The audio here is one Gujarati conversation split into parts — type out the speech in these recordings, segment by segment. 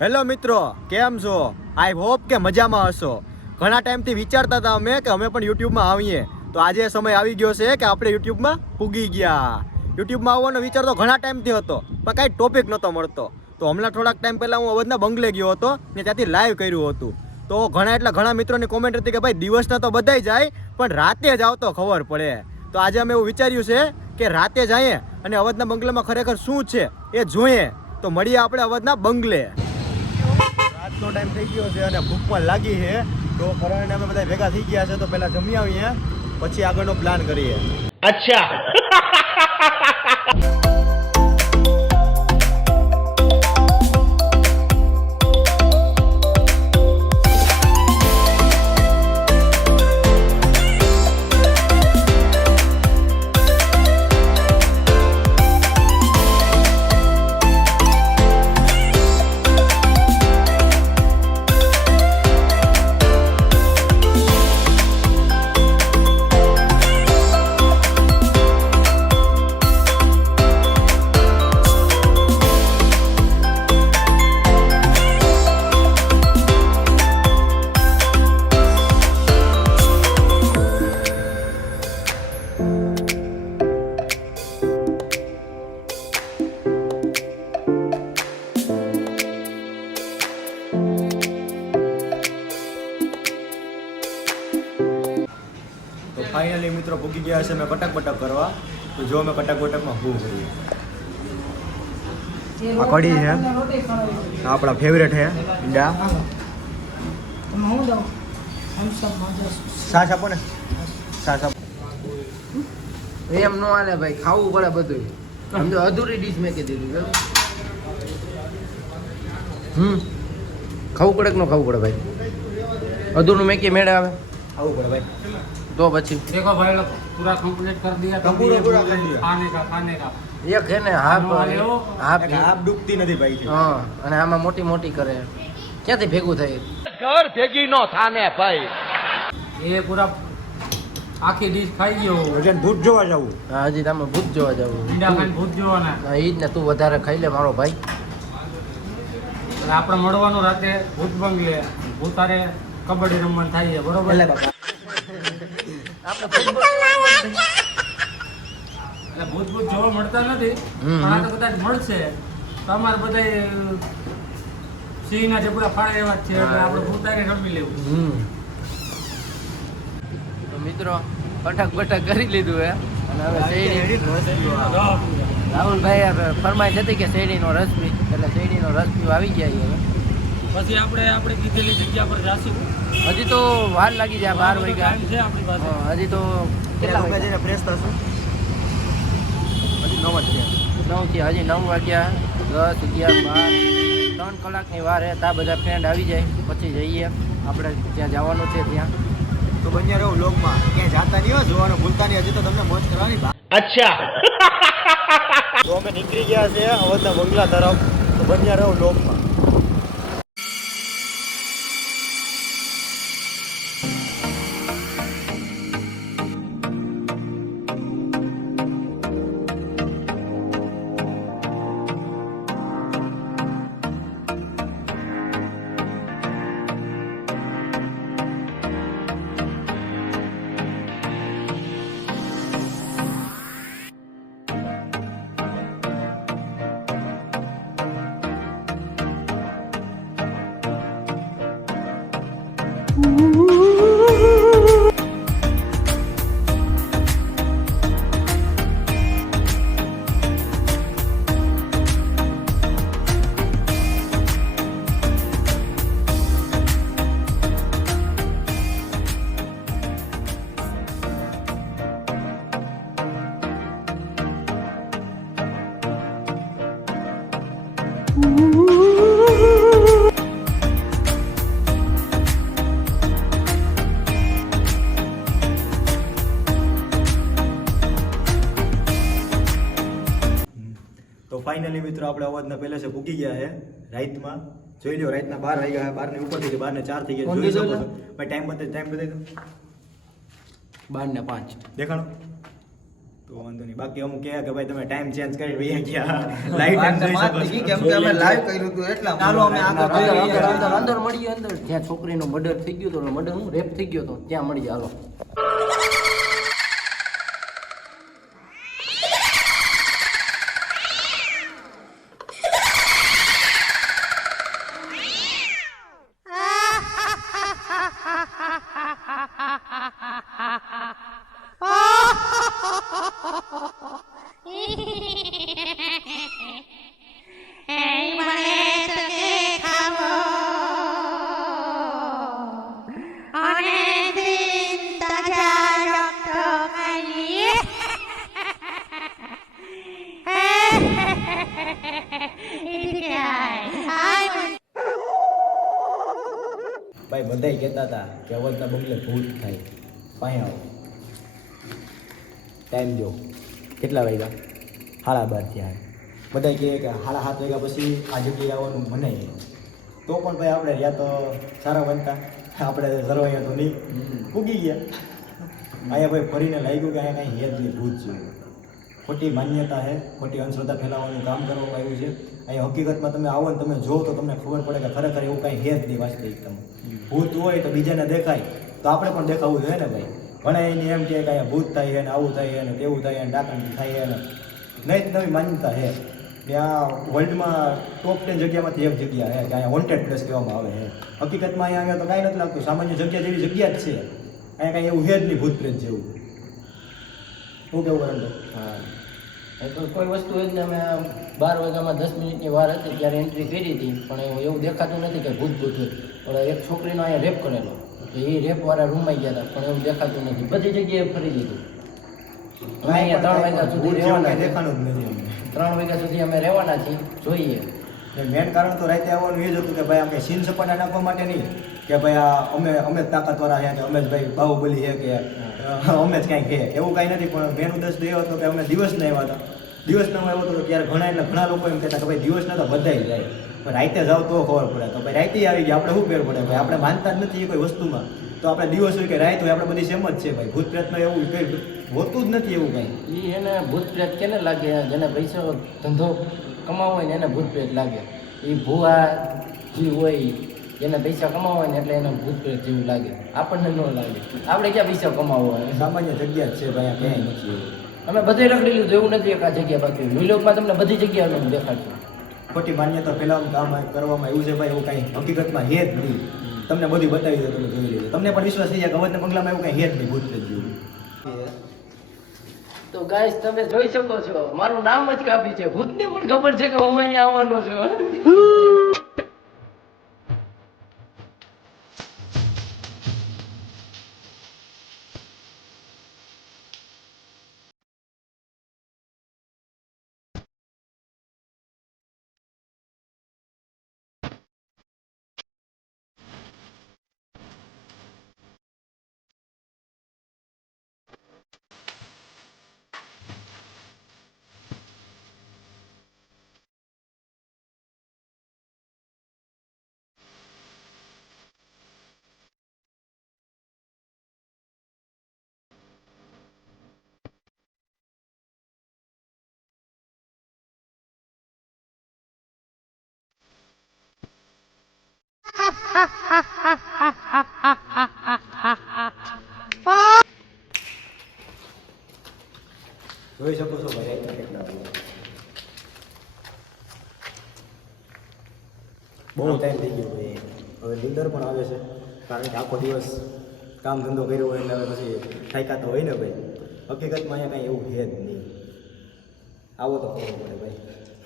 હેલો મિત્રો, કેમ છો? આઈ હોપ કે મજામાં હશો. ઘણા ટાઈમથી વિચારતા હતા અમે કે અમે પણ યુટ્યુબમાં આવીએ, તો આજે સમય આવી ગયો છે કે આપણે યુટ્યુબમાં પૂગી ગયા. યુટ્યુબમાં આવવાનો વિચાર તો ઘણા ટાઈમથી હતો, પણ કાંઈ ટોપિક નહોતો મળતો. તો હમણાં થોડાક ટાઈમ પહેલાં હું અવધના બંગલે ગયો હતો ને ત્યાંથી લાઈવ કર્યું હતું. તો ઘણા મિત્રોની કોમેન્ટ હતી કે ભાઈ દિવસના તો બધાય જાય, પણ રાતે જ આવતો ખબર પડે. તો આજે અમે એવું વિચાર્યું છે કે રાતે જઈએ અને અવધના બંગલામાં ખરેખર શું છે એ જોઈએ. તો મળીએ આપણે અવધના બંગલે. રાતનો ટાઈમ થઈ ગયો છે અને ભૂખ પણ લાગી છે, તો કરણે અમે બધા ભેગા થઈ ગયા છે. તો પહેલા જમી આવીએ, પછી આગળનો પ્લાન કરીએ. अच्छा ફાઇનલી મિત્રો ભૂકી ગયા છે અમે કટક બટક કરવા. તો જો અમે કટક બટકમાં શું કરીએ. આ કઢી છે, આપણા ફેવરેટ છે ઈંડા. છાશ આપો ને, છાશ આપો. એમ નો હાલે ભાઈ, ખાવું પડે બધું. સમજો અધૂરી ડીશ મેં કીધી દીધી. ખાવું પડે કે ન ખાવું પડે ભાઈ? અધૂરું મેં કે મેળે આવે આવું પડે ભાઈ. તો પછી देखो भाई लोग पूरा कंप्लीट कर दिया तो पूरा ये पूरा बोले कर दिया। खाने का એક છે ને હાફ હાફ આપ ડૂબતી નથી ભાઈ. હા, અને આમાં મોટી મોટી કરે. ક્યાંથી ભેગું થાય? घर भेगी नो थाने भाई ये पूरा आखी डिश खाई गयो વજન ભૂત જોવા જવું. હા, હજી તમે ભૂત જોવા જાવ. ઈંડા ખાઈને ભૂત જોવાના. હા, ઈ જ ને, તું વધારે ખાઈ લે મારો ભાઈ. અને આપણે મળવાનું રાતે ભૂત બંગલે. ભૂતારે કબડ્ડી રમવાનું થાય છે, બરોબર? એટલે બાપા એટલે ભૂત જોવા મળતા નથી, પણ આ તો કદાચ મળશે. તો અમારે બધા સિંહના જે પૂરા ફાળે એવા જ છે, એટલે આપણે ભૂતારે રમી લેવું. તો મિત્રો કટક બટક કરી લીધું હે, અને હવે શેરડી રાહુલભાઈ ફરમાઈશ હતી કે શેરડીનો રસ પી, એટલે શેરડીનો રસ પીવા આવી ગયા હવે. પછી આપણે કીધેલી જગ્યા પર જાશું. હજી તો વાર લાગી જાય, 12 વાગ્યા ટાઈમ છે આપણી પાસે. હજી તો કેટલા અમે વાગ્યા? જઈને ફ્રેશ થશું. હજી 9 જ છે. 9 થી હજી 9 વાગ્યા, 10, 11, 12, 3 કલાકની વાર હે. ત્યાં બધા ફ્રેન્ડ આવી જાય પછી જઈએ આપણે જ્યાં જવાનું છે ત્યાં. તો બન્યા રહો વ્લોગમાં, ક્યાંય જાતા નહીં હો, જોવાનું ભૂલતા નહીં. હજી તો તમને મોજ કરવાની. अच्छा તો અમે નીકળી ગયા છે અવધના બંગલા તરફ. તો બન્યા રહો વ્લોગમાં. તો ફાઇનલી મિત્રો આપણે અવધના પહેલે છે ભૂકી ગયા છે રાતમાં. જોઈ લો, રાતના 12 વાગ્યા છે, 12 ની ઉપર થઈ ગયા, 12 ને 4 થઈ ગયા. જોઈ શકો છો ભાઈ. ટાઈમ બતાવી દો. 12 ને 5 દેખાણો. તો વાંધો નહીં. બાકી અમુક કહે કે ભાઈ તમે ટાઈમ ચેન્જ કરી વહી ગયા લાઈટ જોઈ શકો છો. કેમ કે અમે લાઈવ કર્યું હતું એટલા ચાલો અમે આગળ અંદર અંદર અંદર મળીએ અંદર જ્યાં છોકરીનો મર્ડર થઈ ગયો હતો મર્ડર નું રેપ થઈ ગયો હતો ત્યાં મળીએ હાલો. ભાઈ બધાય કહેતા હતા કે અવધના બંગલે ભૂત થાય. પાણી આવો ટાઈમ જો કેટલા વાગ્યા 12:30 થયા. બધા કહે કે 7:30 વાગ્યા પછી આ જગ્યાએ આવવાનું મનાય. તો પણ ભાઈ આપણે રહ્યા તો સારા બનતા, આપણે સરવાયા તો નહીં ઉગી ગયા. અહીંયા ભાઈ ફરીને લાગ્યું કે અહીંયા કાંઈ હેત નહીં, ભૂત છે. ખોટી માન્યતા છે, ખોટી અંધશ્રદ્ધા ફેલાવવાનું કામ કરવામાં આવ્યું છે. અહીંયા હકીકતમાં તમે આવો ને તમે જો તો તમને ખબર પડે કે ખરેખર એવું કાંઈ હેત નહીં વાસ્તવિકતામાં. ભૂત હોય તો બીજાને દેખાય તો આપણે પણ દેખાવું જોઈએ ને ભાઈ. ઘણા એની એમ કે અહીંયા ભૂત થાય છે ને આવું થાય છે ને તેવું થાય છે ને ડાકણ થાય છે ને નહીં નવી માન્યતા છે કે આ વર્લ્ડમાં ટોપ 10 જગ્યામાંથી એક જગ્યા છે કે અહીંયા વોન્ટેડ પ્લેસ કહેવામાં આવે છે. હકીકતમાં અહીંયા તો કાંઈ નથી લાગતું, સામાન્ય જગ્યા જેવી જગ્યા જ છે. અહીંયા કાંઈ એવું છે જ નહીં ભૂત પ્રેત જેવું. શું કેવું વરણભાઈ? હા કોઈ વસ્તુ હોય ને અમે 12 વાગ્યામાં 10 મિનિટની વાર હતી ત્યારે એન્ટ્રી કરી હતી પણ એવું દેખાતું નથી કે ભૂત ભૂત હોય. પણ એક છોકરીનો અહીંયા રેપ કરેલો તો એ રેપવાળા રૂમમાં ગયા હતા પણ એવું દેખાતું નથી. બધી જગ્યાએ ફરી લીધું. અમે અહીંયા 3 વાગ્યા સુધી રહેવાના, દેખાનું જ નથી અમને. 3 વાગ્યા સુધી અમે રહેવાના છીએ. જોઈએ મેન કારણ તો રાતે આવવાનું એ જ હતું કે ભાઈ અમે સીન સપાટા નાખવા માટે નહીં કે ભાઈ આ અમે જ તાકાતવાળા છે કે અમે જ ભાઈ બાહુબલી છે કે અમે જ કાંઈક છે એવું કાંઈ નથી. પણ મેન ઉદ્દેશ એ હતો કે અમે દિવસના આવ્યા હતા. દિવસના આવ્યો હતો ત્યારે ઘણા લોકો એમ કહેતા કે ભાઈ દિવસના તો બધાય જાય પણ રાતે જાવ તો ખબર પડે. તો ભાઈ રાતે આવી ગયા આપણે શું ફેર પડે ભાઈ? આપણે માનતા જ નથી કોઈ વસ્તુમાં. તો આપણે દિવસ હોય કે રાત હોય આપણે બધી સેમ જ છે ભાઈ. ભૂત પ્રેતમાં એવું કંઈ હોતું જ નથી એવું કાંઈ. એ એને ભૂત પ્રેત કેને લાગે? જેને પૈસા ધંધો કમાવો હોય ને એને ભૂત પ્રેત લાગે. એ ભૂવા જે હોય એને પૈસા કમાવો હોય ને એટલે એને ભૂત પ્રેત જેવું લાગે. આપણને ન લાગે. આપણે ક્યાં પૈસા કમાવો હોય? સામાન્ય જગ્યા જ છે ભાઈ, આ ક્યાંય નથી એવું. અમે બધે રખડી લીધું, એવું નથી એક આ જગ્યા બાકી. વિલોકમાં તમને બધી જગ્યા અમે દેખાડશું. ખોટી માન્યતા ફેલાવવાનું કામ કરવામાં આવ્યું છે ભાઈ. એવું કાંઈ હકીકતમાં હે જ નહીં. તમને બધું બતાવી દો, તમે જોઈ લેજો. તમને પણ વિશ્વાસ થઈ જાય કે અવધના બંગલામાં એવું કાંઈ હે જ નહીં ભૂત પ્રેત જેવું. તો ગાઈસ તમે જોઈ શકો છો મારું નામ જ કાપી છે. ભૂતને પણ ખબર છે કે હું અહીંયા આવવાનો છું. જોઈ શકો છો ભાઈ રાતના કેટલા બહુ ટાઈમ થઈ ગયો ભાઈ. હવે નીંદર પણ આવે છે કારણ કે આખો દિવસ કામ ધંધો કર્યો હોય એટલે હવે પછી થાક્યા તો હોય ને ભાઈ. હકીકતમાં અહીંયા કાંઈ એવું છે જ નહીં. આવો તો ખબર પડે ભાઈ.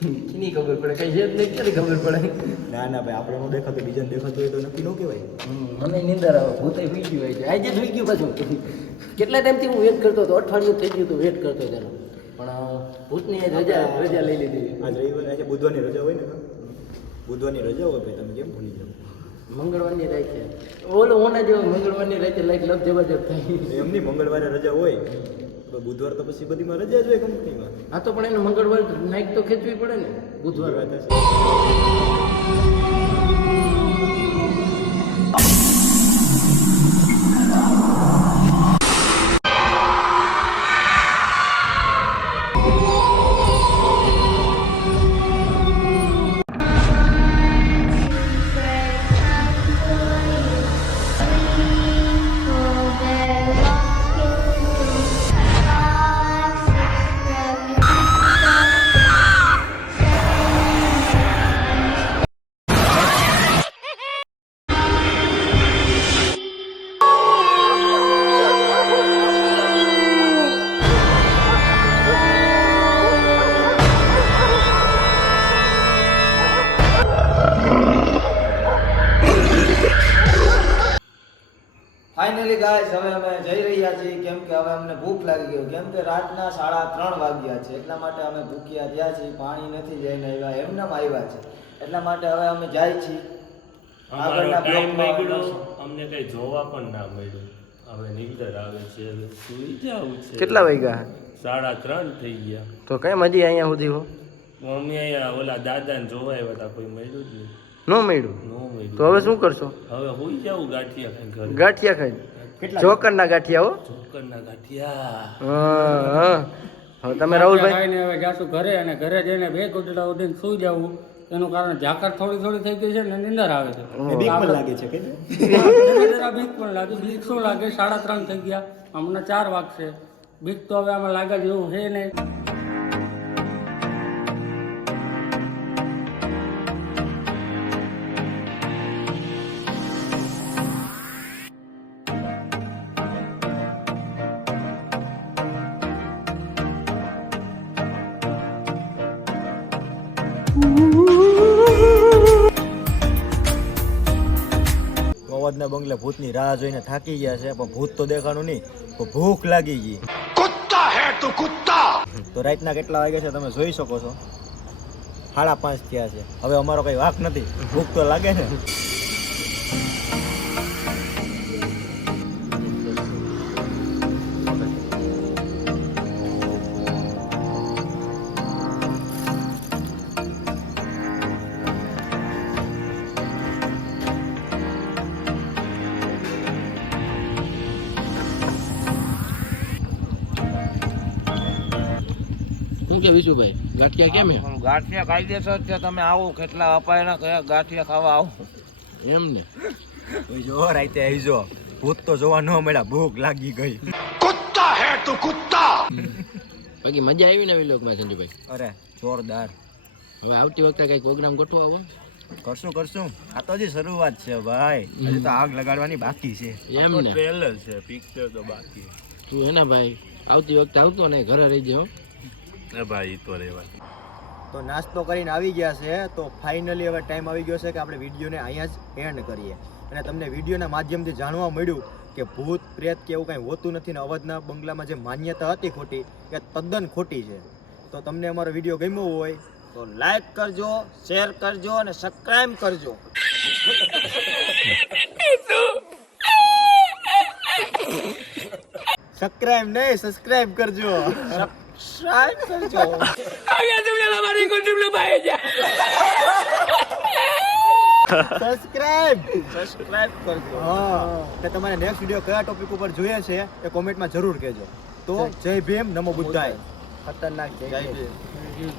કીની ખબર પડે? કઈ છે જ નહીં, ક્યારે ખબર પડે? ના ના ભાઈ, આપણે ન દેખાતું બીજાને દેખાતું હોય તો નક્કી ન કહેવાય. મને નીંદર આવે, ભૂતે સુઈ ગયું હોય છે. આજે સુઈ ગયું પાછું. કેટલા ટાઈમથી હું વેટ કરતો હતો, અઠવાડિયું થઈ ગયું તો વેટ કરતો હતો એનો. પણ ભૂતની રજા લઈ લીધી. આજ રવિવાર, આજે બુધવારની રજા હોય ને, બુધવારની રજા હોય ભાઈ, તમે કેમ ભૂલી જાઓ? મંગળવારની રાખે ઓલો ઓના જેવો મંગળવારની રાખે લાઈક લગ જબરજસ્ત થાય. એમની મંગળવારે રજા હોય તો બુધવાર તો પછી બધીમાં રજા જ હોય કંપનીમાં. હા તો પણ એને મંગળવાર નાઈટ તો ખેંચવી પડે ને. બુધવાર વાત હશે. ફાઇનલી ગાઈસ હવે અમે જઈ રહ્યા છીએ કેમ કે હવે અમને ભૂખ લાગી ગઈ કેમ કે રાતના 3:30 વાગ્યા છે એટલા માટે અમે ભૂખ્યા થયા છીએ પાણી નથી જઈને આવ્યા એમનેમ આવ્યા છે એટલા માટે હવે અમે જાય છીએ આગળના બ્લોગમાં અમને કઈ જોવા પણ ના મળ્યું હવે નીંદર આવે છે હવે સુઈ જવું છે કેટલા વાગ્યા 3:30 થઈ ગયા તો કેમ હજી અહીંયા સુધી હો મમ્મી અહીંયા ઓલા દાદાને જોવા આવ્યા હતા કોઈ મળ્યું જ નહીં ન મળ્યું ન મળ્યું તો હવે શું કરશો હવે હોઈ જાવું ગાંઠિયા ખાઈને ઘરે ગાંઠિયા ખાઈ ચોકરના ગાંઠિયા હો ચોકરના ગાંઠિયા હા હવે તમે રાહુલભાઈ ખાઈને હવે જાશું ઘરે અને ઘરે જઈને 2 ગોટડા ઉડીને સુઈ જવું એનું કારણ ઝાકર થોડી થઈ ગઈ છે ને નીંદર આવે છે બીક પણ લાગે છે કે જરા બીક પણ લાગે બીક શું લાગે 3:30 થઈ ગયા હમણાં 4 વાગશે બીક તો હવે આમાં લાગે જેવું છે નહીં અવાજના બંગલે ભૂતની રાહ જોઈને થાકી ગયા છે પણ ભૂત તો દેખાણું નહીં તો ભૂખ લાગી ગઈ કુત્તા હે તુ કુત્તા તો રાતના કેટલા વાગે છે તમે જોઈ શકો છો 5:30 થયા છે હવે અમારો કઈ વાંક નથી ભૂખ તો લાગે ને શું કે વિશુભાઈ ગાંઠિયા કેમ એમ ગાંઠિયા કાયદેસર છે તમે આવો કેટલા અપાય ના કયા ગાંઠિયા ખાવા આવો એમ ને કોઈ જો રાતે આવી જો ભૂત તો જોવા ન મળ્યા ભૂખ લાગી ગઈ બાકી મજા આવી ને વિલોકમાં સંજુભાઈ અરે જોરદાર હવે આવતી વખતે કઈ પ્રોગ્રામ ગોઠવો આવો કરશું આ તો હજી શરૂઆત છે ભાઈ હજી તો આગ લગાડવાની બાકી છે એમ ને ટ્રેલર છે પિક્ચર તો બાકી તું હે ને ભાઈ આવતી વખતે આવતો ને ઘરે રહી જાઓ એ ભાઈ તો રેવા તો નાસ્તો કરીને આવી ગયા છે તો ફાઇનલી હવે ટાઈમ આવી ગયો છે કે આપણે વિડીયોને અહીંયા જ એન્ડ કરીએ અને તમને વિડીયોના માધ્યમથી જાણવા મળ્યું કે ભૂત પ્રેત કે એવું કંઈ હોતું નથી ને અવધના બંગલામાં જે માન્યતા હતી ખોટી એ તદ્દન ખોટી છે તો તમને અમારો વિડીયો ગમ્યો હોય તો લાઈક કરજો શેર કરજો અને સબસ્ક્રાઇબ કરજો સબસ્ક્રાઇબ નહીં સબસ્ક્રાઇબ કરજો સબસ્ક્રાઇબ કરજો સબસ્ક્રાઇબ કરજો હા કે તમારે નેક્સ્ટ વિડિયો કયા ટોપિક ઉપર જોઈએ છે એ કોમેન્ટમાં જરૂર કહેજો તો જય ભીમ નમો બુદ્ધાય ખતરનાક જય ભીમ